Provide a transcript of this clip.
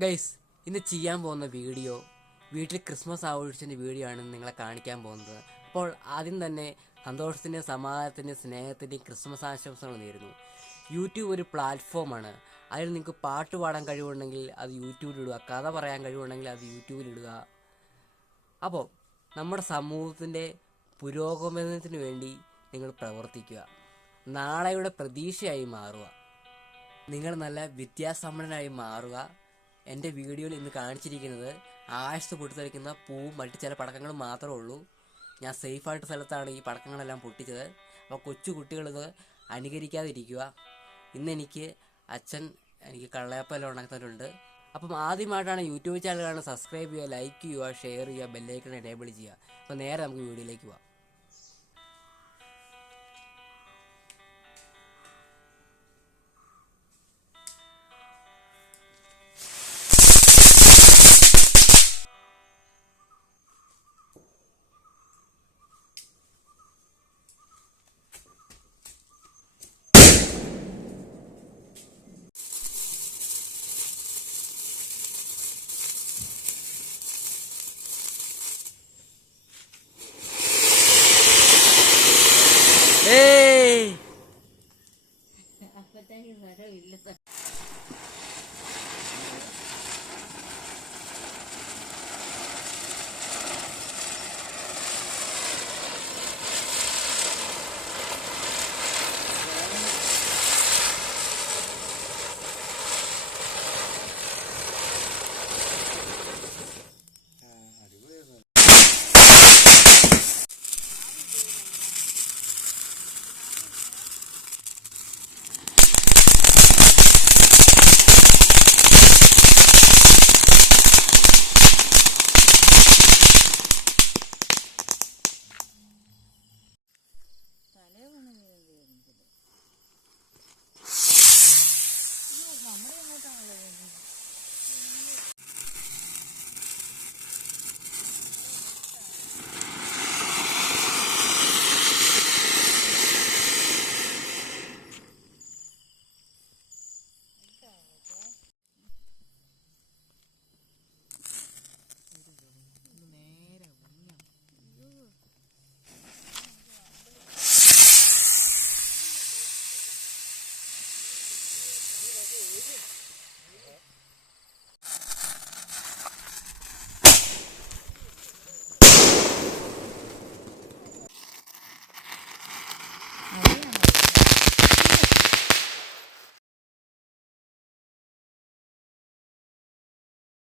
Guys, ഇന്ന് ചെയ്യാൻ പോകുന്ന വീഡിയോ വീട്ടിൽ ക്രിസ്മസ് ആഘോഷിച്ചതിൻ്റെ വീഡിയോ ആണ് നിങ്ങളെ കാണിക്കാൻ പോകുന്നത്. അപ്പോൾ ആദ്യം തന്നെ സന്തോഷത്തിൻ്റെയും സമാധാനത്തിൻ്റെയും സ്നേഹത്തിൻ്റെയും ക്രിസ്മസ് ആശംസകൾ നേരുന്നു. യൂട്യൂബ് ഒരു പ്ലാറ്റ്ഫോമാണ്. അതിൽ നിങ്ങൾക്ക് പാട്ട് പാടാൻ കഴിവുണ്ടെങ്കിൽ അത് യൂട്യൂബിൽ ഇടുക, കഥ പറയാൻ കഴിവുണ്ടെങ്കിൽ അത് യൂട്യൂബിൽ ഇടുക. അപ്പോൾ നമ്മുടെ സമൂഹത്തിൻ്റെ പുരോഗമനത്തിന് വേണ്ടി നിങ്ങൾ പ്രവർത്തിക്കുക. നാളെയുടെ പ്രതീക്ഷയായി മാറുക. നിങ്ങൾ നല്ല വിദ്യാസമ്പന്നനായി മാറുക. എൻ്റെ വീഡിയോയിൽ ഇന്ന് കാണിച്ചിരിക്കുന്നത് ആകാശത്ത് പൊട്ടിത്തെറിക്കുന്ന പൂവും മറ്റു ചില പടക്കങ്ങളും മാത്രമേ ഉള്ളൂ. ഞാൻ സേഫായിട്ട് സ്ഥലത്താണ് ഈ പടക്കങ്ങളെല്ലാം പൊട്ടിച്ചത്. അപ്പോൾ കൊച്ചു കുട്ടികളിത് അനുകരിക്കാതിരിക്കുക. ഇന്നെനിക്ക് അച്ഛൻ കള്ളയപ്പെല്ലാം ഉണ്ടാക്കുന്നുണ്ട്. അപ്പം ആദ്യമായിട്ടാണ് യൂട്യൂബ് ചാനൽ കാണുന്നത്, സബ്സ്ക്രൈബ് ചെയ്യുക, ലൈക്ക് ചെയ്യുക, ഷെയർ ചെയ്യുക, ബെല്ലൈക്കൺ എനേബിൾ ചെയ്യുക. അപ്പോൾ നേരെ നമുക്ക് വീഡിയോയിലേക്ക് പോകാം.